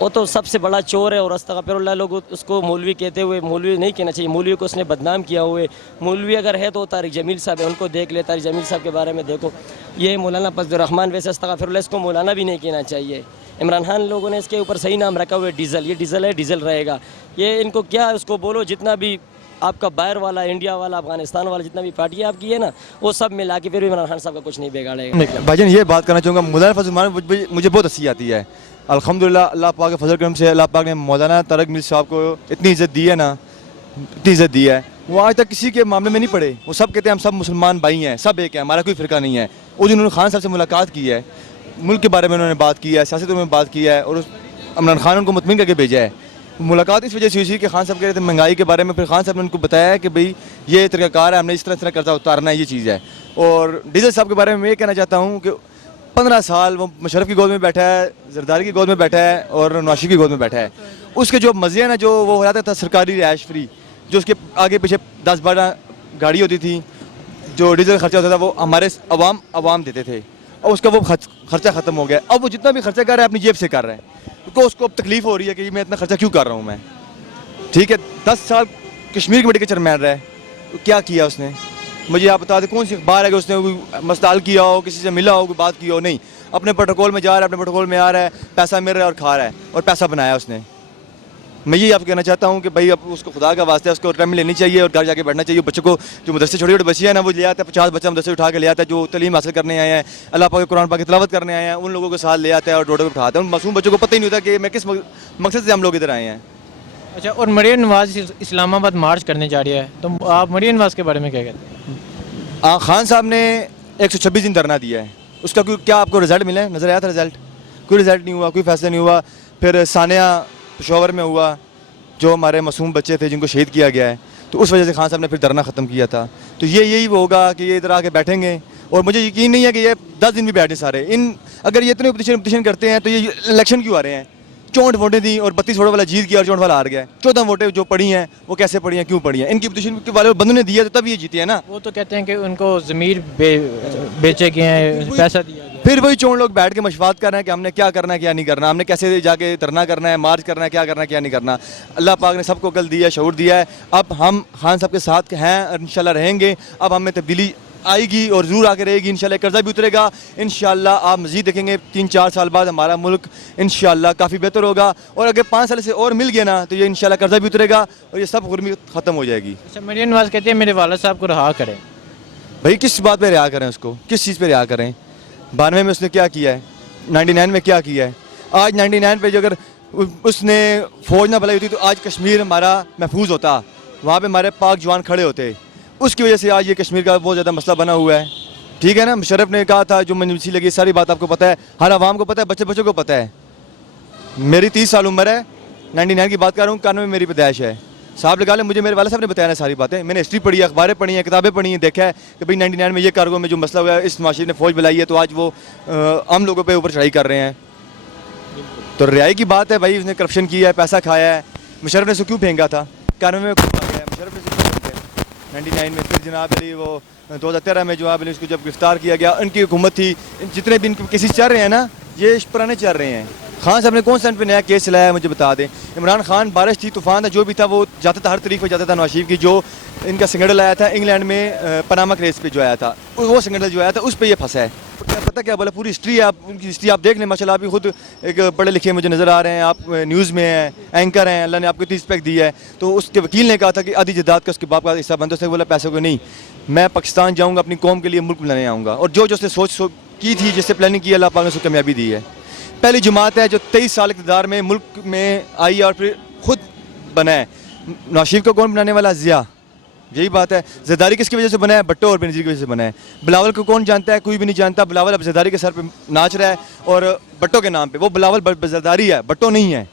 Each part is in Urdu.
وہ تو سب سے بڑا چور ہے، اور استغفراللہ لوگ اس کو مولوی کہتے ہوئے، مولوی نہیں کہنا چاہیے، مولوی کو اس نے بدنام کیا ہوئے. مولوی اگر ہے تو طارق جمیل صاحب ہے، ان کو دیکھ لے، طارق جمیل صاحب کے بارے میں دیکھو. یہ مولانا فضل الرحمان، ویسے استغفراللہ اس کو مولانا بھی نہیں کہنا چاہیے. عمران خان لوگوں نے اس کے اوپر صحیح نام رکھا ہوا ہے ڈیزل. یہ ڈیزل ہے، ڈیزل رہے گا. یہ ان کو کیا اس کو بولو، جتنا بھی آپ کا باہر والا، انڈیا والا، افغانستان والا، جتنا بھی پارٹی آپ کی ہے نا، وہ سب ملا کے پھر عمران خان صاحب کا کچھ نہیں بگاڑے گا. بھائی جان یہ بات کرنا چاہوں گا، مولانا فضل الرحمان مجھے بہت ہنسی آتی ہے. الحمدللہ اللہ پاک کے فضل کرم سے اللہ پاک نے مولانا طارق جمیل صاحب کو اتنی عزت دی ہے نا، اتنی عزت دی ہے. وہ آج تک کسی کے معاملے میں نہیں پڑے. وہ سب کہتے ہیں ہم سب مسلمان بھائی ہیں، سب ایک ہیں، ہمارا کوئی فرقہ نہیں ہے. وہ جنہوں نے خان صاحب سے ملاقات کی ہے، ملک کے بارے میں انہوں نے بات کی ہے، سیاست میں بات کی ہے، اور عمران خان ان کو مطمئن کر کے بھیجا ہے. ملاقات اس وجہ سے ہوئی کہ خان صاحب کہہ رہے تھے مہنگائی کے بارے میں، پھر خان صاحب نے ان کو بتایا کہ بھئی یہ طریقہ کار ہے، ہم نے اس طرح قرضہ اتارنا ہے، یہ چیز ہے. اور ڈیزل صاحب کے بارے میں یہ کہنا چاہتا ہوں کہ 15 سال وہ مشرف کی گود میں بیٹھا ہے، زرداری کی گود میں بیٹھا ہے، اور نواز شریف کی گود میں بیٹھا ہے. اس کے جو مزے ہیں نا، جو وہ ہو جاتا تھا سرکاری رہائش فری، جو اس کے آگے پیچھے 10-12 گاڑی ہوتی تھی، جو ڈیزل خرچہ ہوتا تھا وہ ہمارے عوام دیتے تھے، اور اس کا وہ خرچہ ختم ہو گیا. اب وہ جتنا بھی خرچہ کر رہا ہے اپنی جیب سے کر رہا ہے، کیونکہ اس کو اب تکلیف ہو رہی ہے کہ میں اتنا خرچہ کیوں کر رہا ہوں. میں ٹھیک ہے 10 سال کشمیر کمیٹی کا چیئرمین رہا ہے، کیا کیا اس نے؟ مجھے آپ بتا دیں کون سی اخبار ہے کہ اس نے مسئلہ حل کیا ہو، کسی سے ملا ہو، کوئی بات کی ہو؟ نہیں. اپنے پروٹوکول میں جا رہا ہے، اپنے پروٹوکول میں آ رہا ہے، پیسہ مل رہا ہے اور کھا رہا ہے، اور پیسہ بنایا اس نے. میں یہ آپ کہنا چاہتا ہوں کہ بھائی اب اس کو خدا کا واسطہ ہے، اس کو ٹائم لینی چاہیے اور گھر جا کے بیٹھنا چاہیے. بچوں کو جو مدرسے چھوٹے چھوٹے بچے ہیں نا، وہ لے آتا ہے 50 بچہ مدرسے اٹھا کے لے آتا ہے، جو تعلیم حاصل کرنے آئے ہیں، اللہ پاک قرآن پاک کی تلاوت کرنے آئے ہیں، ان لوگوں کے ساتھ لے آتا ہے اور روڈوں پہ اٹھاتا ہے. ان معصوم بچوں کو پتہ ہی نہیں ہوتا کہ میں کس مقصد سے ہم لوگ ادھر آئے ہیں. اچھا، اور مریم نواز اسلام آباد مارچ کرنے جا رہی ہے، تو آپ مریم نواز کے بارے میں کیا کہتے ہیں؟ خان صاحب نے 126 دن دھرنا دیا ہے. اس کا کیا آپ کو رزلٹ ملا ہے؟ نظر آیا تھا رزلٹ؟ کوئی رزلٹ نہیں ہوا، کوئی فیصلہ نہیں ہوا. پھر ثانیہ پشاور میں ہوا، جو ہمارے معصوم بچے تھے جن کو شہید کیا گیا ہے، تو اس وجہ سے خان صاحب نے پھر دھرنا ختم کیا تھا. تو یہی ہوگا کہ یہ ادھر آ کے بیٹھیں گے، اور مجھے یقین نہیں ہے کہ یہ 10 دن بھی بیٹھیں سارے. اگر یہ اتنے اپوزیشن کرتے ہیں تو یہ الیکشن کیوں آ رہے ہیں؟ 64 ووٹیں تھیں اور 32 ووٹوں والا جیت گیا اور 64 والا ہار گیا. 14 ووٹیں جو پڑی ہیں وہ کیسے پڑی ہیں، کیوں پڑی ہیں؟ ان کی اپوزیشن کے والے بندوں نے دیا تو تب یہ جیتے ہیں نا. وہ تو کہتے ہیں کہ ان کو ضمیر بیچے گئے ہیں، پیسہ دیا گیا. پھر وہی چون لوگ بیٹھ کے مشورات کر رہے ہیں کہ ہم نے کیا کرنا ہے کیا نہیں کرنا، ہم نے کیسے جا کے دھرنا کرنا ہے، مارچ کرنا ہے، کیا کرنا ہے کیا نہیں کرنا. اللہ پاک نے سب کو عقل دی ہے، شعور دیا ہے. اب ہم خان صاحب کے ساتھ ہیں اور انشاءاللہ رہیں گے. اب ہمیں تبدیلی آئے گی اور ضرور آ کے رہے گی. انشاءاللہ قرضہ بھی اترے گا. انشاءاللہ آپ مزید دیکھیں گے 3-4 سال بعد ہمارا ملک انشاءاللہ کافی بہتر ہوگا. اور اگر 5 سال سے اور مل گیا نا تو یہ انشاءاللہ قرضہ بھی اترے گا اور یہ سب غرمی ختم ہو جائے گی. اچھا، مریم نواز کہتے ہیں میرے والد صاحب کو رہا کریں. بھائی کس بات پہ رہا کریں اس کو؟ کس چیز پہ رہا کریں؟ 92 میں اس نے کیا کیا ہے؟ 99 میں کیا کیا ہے؟ آج 99 پہ جو اگر اس نے فوج نہ بلائی ہوتی تو آج کشمیر ہمارا محفوظ ہوتا، وہاں پہ ہمارے پاک جوان کھڑے ہوتے. اس کی وجہ سے آج یہ کشمیر کا بہت زیادہ مسئلہ بنا ہوا ہے. ٹھیک ہے نا، مشرف نے کہا تھا جو مجھے لگی ساری بات آپ کو پتہ ہے، ہر عوام کو پتہ ہے، بچوں کو پتہ ہے. میری 30 سال عمر ہے، 99 کی بات کر رہا ہوں، 91 میں میری پیدائش ہے. صاحب لگا لیں، مجھے میرے والد صاحب نے بتایا نا ساری باتیں. میں نے ہسٹری پڑھی ہے، اخباریں پڑھی ہیں، کتابیں پڑھی ہیں، دیکھا ہے کہ بھئی 99 میں یہ کارگو میں جو مسئلہ ہوا ہے، اس معاشرے نے فوج بلائی ہے تو آج وہ عام لوگوں پہ اوپر چڑھائی کر رہے ہیں. تو رہائی کی بات ہے بھائی، اس نے کرپشن کیا ہے، پیسہ کھایا ہے. مشرف نے اس کو کیوں پھینکا تھا؟ 91 میں کیوں آ گیا ہے؟ مشرف نے اس کو کیوں 99 میں؟ پھر جناب علی وہ 2013 میں جناب علی اس کو جب گرفتار کیا گیا، ان کی حکومت تھی. جتنے بھی ان کے کیسز چل رہے ہیں نا، یہ پرانے چل رہے ہیں. خان صاحب نے کون سا ان پہ نیا کیس چلایا ہے مجھے بتا دیں. عمران خان بارش تھی، طوفان تھا، جو بھی تھا وہ جاتا تھا، ہر طریق پہ جاتا تھا. نواز شریف کی جو ان کا سنگنڈل آیا تھا انگلینڈ میں پاناما کیس پہ جو آیا تھا، وہ سنگنڈل جو آیا تھا اس پہ یہ پھنسا ہے. پتہ کیا بولا، پوری ہسٹری ہے. آپ ان کی ہسٹری آپ دیکھ لیں. ماشاءاللہ آپ بھی خود ایک پڑھے لکھے مجھے نظر آ رہے ہیں، آپ نیوز میں ہیں، اینکر ہیں، اللہ نے آپ کو اتنی رسپیکٹ دی ہے. تو اس کے وکیل نے کہا تھا کہ آدھی جائیداد کا اس کے باپ کا حصہ بنتا ہے. اس نے بولا پیسے کو نہیں، میں پاکستان جاؤں گا، اپنی قوم کے لیے ملک بنانے آؤں گا. اور جو اس نے سوچ کی تھی، جس سے پلاننگ کی، اللہ پاک نے اس کو کامیابی دی ہے. پہلی جماعت ہے جو 23 سال اقتدار میں ملک میں آئی اور پھر خود بنا ہے. نواز شریف کو کون بنانے والا؟ ضیاء. یہی بات ہے. زرداری کس کی وجہ سے بنا ہے؟ بھٹو اور بینظیر کی وجہ سے بنا ہے. بلاول کو کون جانتا ہے؟ کوئی بھی نہیں جانتا. بلاول اب زرداری کے سر پہ ناچ رہا ہے اور بھٹو کے نام پہ. وہ بلاول زرداری ہے، بھٹو نہیں ہے.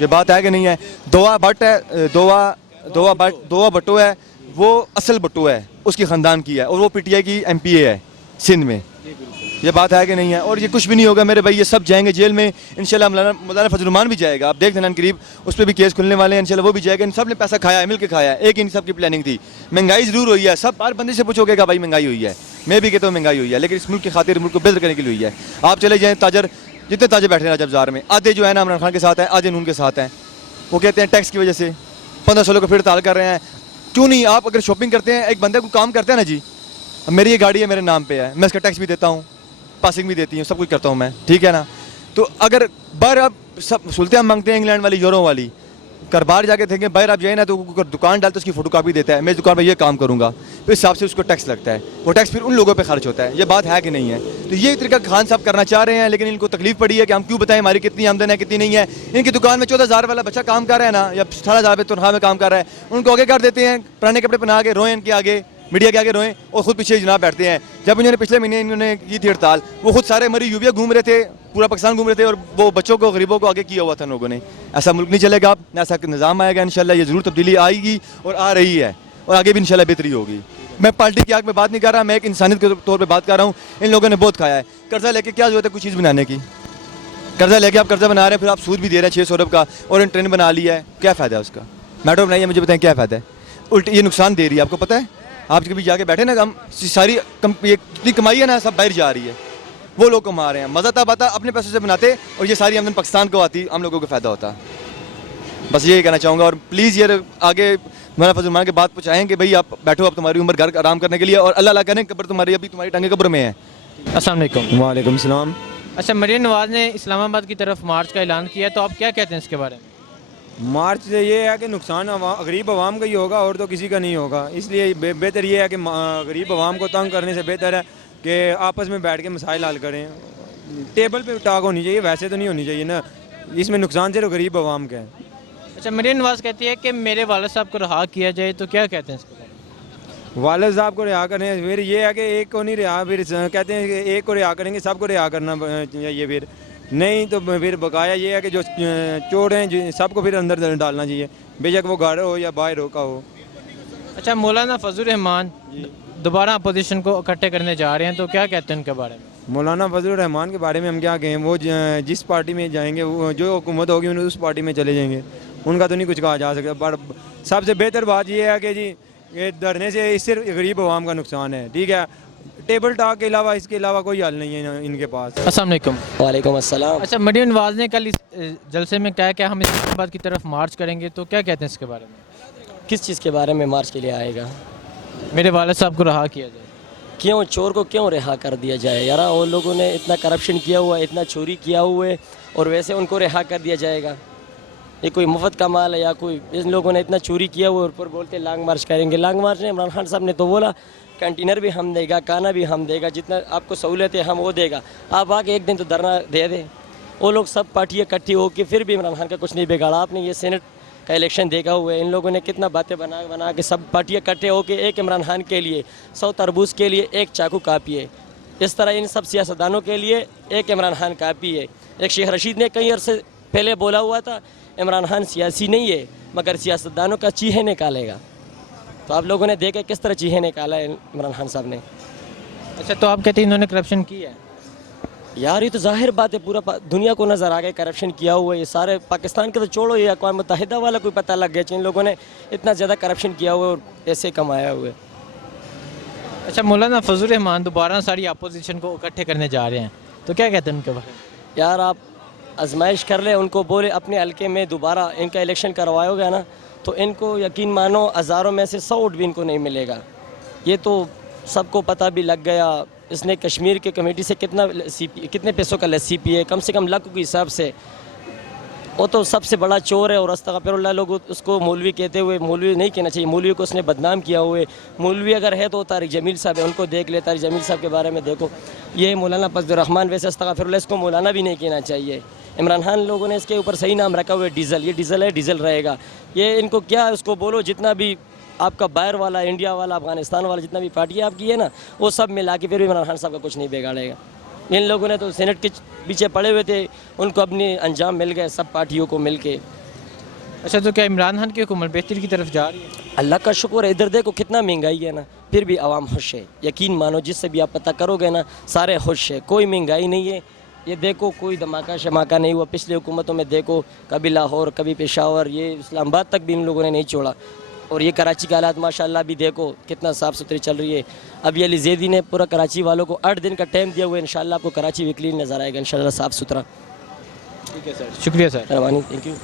یہ بات ہے کہ نہیں ہے؟ دوا بھٹ ہے، دوا بھٹو ہے، وہ اصل بھٹو ہے، اس کی خاندان کی ہے، اور وہ پی ٹی آئی کی ایم پی اے ہے سندھ میں. یہ بات ہے کہ نہیں ہے؟ اور یہ کچھ بھی نہیں ہوگا میرے بھائی، یہ سب جائیں گے جیل میں انشاءاللہ. مولانا فضل الرحمان بھی جائے گا، آپ دیکھ لینا قریب اس پہ بھی کیس کھلنے والے ہیں انشاءاللہ. وہ بھی جائے گا. ان سب نے پیسہ کھایا ہے، مل کے کھایا ہے. ایک ان سب کی پلاننگ تھی. مہنگائی ضرور ہوئی ہے، سب ہر بندے سے پوچھو گے کہ بھائی مہنگائی ہوئی ہے. میں بھی کہتا ہوں مہنگائی ہوئی ہے، لیکن اس ملک کی خاطر ملک کو بہتر کرنے کے لیے ہوئی ہے. آپ چلے جائیں تاجر جتنے تاجر بیٹھے ہیں رجب بازار میں آدھے جو ہے نا عمران خان کے ساتھ ہیں, آدھے نون کے ساتھ ہیں. وہ کہتے ہیں ٹیکس کی وجہ سے 1500 کو پھر ہڑتال کر رہے ہیں. کیوں نہیں آپ اگر شاپنگ کرتے ہیں, ایک بندے کو کام کرتے ہیں نا جی, میری یہ گاڑی ہے میرے نام پہ ہے, میں اس کا ٹیکس بھی دیتا ہوں, پاسنگ بھی دیتی ہوں, سب کچھ کرتا ہوں میں, ٹھیک ہے نا. تو اگر باہر آپ سب سہولتیں ہم مانگتے ہیں انگلینڈ والی یورو والی, کر باہر جا کے دیکھیں باہر آپ جائیں نا تو دکان ڈالتے اس کی فوٹو کاپی دیتا ہے, میں اس دکان پہ یہ کام کروں گا, پھر حساب سے اس کو ٹیکس لگتا ہے, وہ ٹیکس پھر ان لوگوں پہ خرچ ہوتا ہے. یہ بات ہے کہ نہیں ہے؟ تو یہ طریقہ خان صاحب کرنا چاہ رہے ہیں, لیکن ان کو تکلیف پڑی ہے کہ ہم کیوں بتائیں ہماری کتنی آمدن ہے کتنی نہیں ہے. ان کی دکان میں 14,000 والا بچہ کام کر رہا ہے نا, یا 18,000 روپے تنخواہ میں کام کر رہا ہے, ان کو آگے کر دیتے ہیں, پرانے کپڑے پہنا کے روئیں ان کے آگے, میڈیا کے آگے روئیں, اور خود پیچھے جناب بیٹھتے ہیں. جب انہوں نے پچھلے مہینے انہوں نے کی تھی ہڑتال, وہ خود سارے مری یوبیا گھوم رہے تھے, پورا پاکستان گھوم رہے تھے, اور وہ بچوں کو غریبوں کو آگے کیا ہوا تھا ان لوگوں نے. ایسا ملک نہیں چلے گا, نہ ایسا نظام آئے گا. انشاءاللہ یہ ضرور تبدیلی آئے گی اور آ رہی ہے, اور آگے بھی انشاءاللہ بہتری ہوگی. میں پارٹی کی آگ میں بات نہیں کر رہا, میں ایک انسانیت کے طور پہ بات کر رہا ہوں. ان لوگوں نے بہت کھایا ہے. قرضہ لے کے کیا ضرورت ہے کوئی چیز بنانے کی؟ قرضہ لے کے آپ قرضہ بنا رہے ہیں, پھر آپ سود بھی دے رہے ہیں 600 ارب کا, اور ان ٹرین بنا لیا ہے, کیا فائدہ ہے اس کا؟ میٹرو بنائیے, مجھے بتائیں کیا فائدہ ہے؟ الٹی یہ نقصان دے رہی ہے, آپ کو پتہ ہے. آپ کبھی جا کے بیٹھے نا, ہم ساری جتنی کمائی ہے نا سب باہر جا رہی ہے, وہ لوگ کما رہے ہیں. مزہ تب آتا اپنے پیسوں سے بناتے, اور یہ ساری آمدن پاکستان کو آتی, ہم لوگوں کو فائدہ ہوتا. بس یہی کہنا چاہوں گا. اور پلیز یہ آگے مولانا فضل الرحمان کے بات پہنچائیں کہ بھئی آپ بیٹھو, اب تمہاری عمر گھر آرام کرنے کے لیے, اور اللہ کریں قبر تمہاری ابھی تمہاری ٹانگیں قبر میں ہیں. السلام علیکم. وعلیکم السلام. اچھا, مریم نواز نے اسلام آباد کی طرف مارچ کا اعلان کیا ہے, تو آپ کیا کہتے ہیں اس کے بارے میں؟ مارچ سے یہ ہے کہ نقصان غریب عوام کا ہی ہوگا, اور تو کسی کا نہیں ہوگا. اس لیے بہتر یہ ہے کہ غریب عوام کو تنگ کرنے سے بہتر ہے کہ آپس میں بیٹھ کے مسائل حل کریں. ٹیبل پہ ٹاک ہونی چاہیے, ویسے تو نہیں ہونی چاہیے نا. اس میں نقصان صرف غریب عوام کا ہے. اچھا, مریم نواز کہتی ہے کہ میرے والد صاحب کو رہا کیا جائے, تو کیا کہتے ہیں اس کے بارے میں؟ والد صاحب کو رہا کریں, پھر یہ ہے کہ ایک کو نہیں رہا, پھر کہتے ہیں کہ ایک کو رہا کریں گے, سب کو رہا کرنا چاہیے. پھر نہیں تو پھر بقایا یہ ہے کہ جو چور ہیں سب کو پھر اندر ڈالنا چاہیے, بے شک وہ گھر ہو یا باہر ہو کا ہو. اچھا, مولانا فضل الرحمان دوبارہ اپوزیشن کو اکٹھے کرنے جا رہے ہیں, تو کیا کہتے ہیں ان کے بارے میں؟ مولانا فضل الرحمان کے بارے میں ہم کیا کہیں, وہ جس پارٹی میں جائیں گے, وہ جو حکومت ہوگی انہیں اس پارٹی میں چلے جائیں گے. ان کا تو نہیں کچھ کہا جا سکتا. پر سب سے بہتر بات یہ ہے کہ جی یہ دھرنے سے صرف غریب عوام کا نقصان ہے, ٹھیک ہے. ٹیبل ٹاک کے علاوہ اس کے علاوہ کوئی حل نہیں ہے ان کے پاس. السلام علیکم. وعلیکم السلام. اچھا, مریم نواز نے کل اس جلسے میں کہا کہ ہم اسلام آباد کی طرف مارچ کریں گے, تو کیا کہتے ہیں اس کے بارے میں؟ کس چیز کے بارے میں مارچ کے لیے آئے گا؟ میرے والد صاحب کو رہا کیا جائے. کیوں چور کو کیوں رہا کر دیا جائے یار؟ وہ لوگوں نے اتنا کرپشن کیا ہوا ہے, اتنا چوری کیا ہوا ہے, اور ویسے ان کو رہا کر دیا جائے گا؟ یہ کوئی مفت کا مال ہے یا کوئی؟ ان لوگوں نے اتنا چوری کیا ہوا ہے, اوپر بولتے لانگ مارچ کریں گے. لانگ مارچ نے عمران خان صاحب نے تو بولا کنٹینر بھی ہم دے گا, کھانا بھی ہم دے گا, جتنا آپ کو سہولت ہے ہم وہ دے گا. آپ آ کے ایک دن تو دھرنا دے دیں. وہ لوگ سب پارٹیاں اکٹھی ہو کے پھر بھی عمران خان کا کچھ نہیں بگاڑا. آپ نے یہ سینٹ کا الیکشن دیکھا ہوا ہے, ان لوگوں نے کتنا باتیں بنا کے سب پارٹیاں اکٹھے ہو کے ایک عمران خان کے لیے 100 تربوز کے لیے ایک چاقو کافی ہے. اس طرح ان سب سیاستدانوں کے لیے ایک عمران خان کافی ہے. ایک شیخ رشید نے کئی عرصے پہلے بولا ہوا تھا عمران خان سیاسی نہیں ہے مگر سیاستدانوں کا چیخے نکالے گا. تو آپ لوگوں نے دیکھا کس طرح چیخے نکالا ہے عمران خان صاحب نے. اچھا, تو آپ کہتے ہیں انہوں نے کرپشن کی ہے؟ یار یہ تو ظاہر بات ہے, پورا دنیا کو نظر آ گیا کرپشن کیا ہوا ہے. یہ سارے پاکستان کے تو چھوڑو, یہ اقوام متحدہ والا کوئی پتہ لگ گیا ان لوگوں نے اتنا زیادہ کرپشن کیا ہوا ہے اور پیسے کمایا ہوا ہے. اچھا, مولانا فضل الرحمان دوبارہ ساری اپوزیشن کو اکٹھے کرنے جا رہے ہیں, تو کیا کہتے ہیں ان کے بارے میں؟ یار آپ آزمائش کر لیں, ان کو بولے اپنے حلقے میں دوبارہ ان کا الیکشن کرواؤ گا نا, تو ان کو یقین مانو ہزاروں میں سے 100 ووٹ بھی ان کو نہیں ملے گا. یہ تو سب کو پتہ بھی لگ گیا. اس نے کشمیر کے کمیٹی سے کتنے پیسوں کا لسی پی ہے, کم سے کم لاکھوں کے حساب سے. وہ تو سب سے بڑا چور ہے, اور استغفر اللہ لوگ اس کو مولوی کہتے ہوئے, مولوی نہیں کہنا چاہیے, مولوی کو اس نے بدنام کیا ہوئے. مولوی اگر ہے تو طارق جمیل صاحب ہے, ان کو دیکھ لے. طارق جمیل صاحب کے بارے میں دیکھو, یہ مولانا فضل الرحمان, ویسے استغفر اللہ اس کو مولانا بھی نہیں کہنا چاہیے. عمران خان لوگوں نے اس کے اوپر صحیح نام رکھا ہوا ہے ڈیزل. یہ ڈیزل ہے, ڈیزل رہے گا. یہ ان کو کیا اس کو بولو, جتنا بھی آپ کا باہر والا, انڈیا والا, افغانستان والا, جتنا بھی پارٹی آپ کی ہے نا, وہ سب ملا کے پھر بھی عمران خان صاحب کا کچھ نہیں بگاڑے گا. ان لوگوں نے تو سینٹ کے پیچھے پڑے ہوئے تھے, ان کو اپنے انجام مل گئے سب پارٹیوں کو مل کے. اچھا, تو کیا عمران خان کی حکومت بہتری کی طرف جا رہی ہے؟ اللہ کا شکر ہے. ادھر دیکھو کتنا مہنگائی ہے نا, پھر بھی عوام خوش ہے. یقین مانو جس سے بھی آپ پتہ کرو گے نا, سارے خوش ہے. کوئی مہنگائی نہیں ہے. یہ دیکھو کوئی دھماکہ شماکہ نہیں ہوا. پچھلی حکومتوں میں دیکھو کبھی لاہور, کبھی پشاور, یہ اسلام آباد تک بھی ان لوگوں نے نہیں چھوڑا. اور یہ کراچی کے حالات ماشاءاللہ بھی دیکھو کتنا صاف ستھری چل رہی ہے. اب یہ علی زیدی نے پورا کراچی والوں کو 8 دن کا ٹائم دیا ہوا ہے. انشاءاللہ آپ کو کراچی بھی کلین نظر آئے گا انشاءاللہ صاف ستھرا. ٹھیک ہے سر, شکریہ سر. مہربانی, تھینک یو.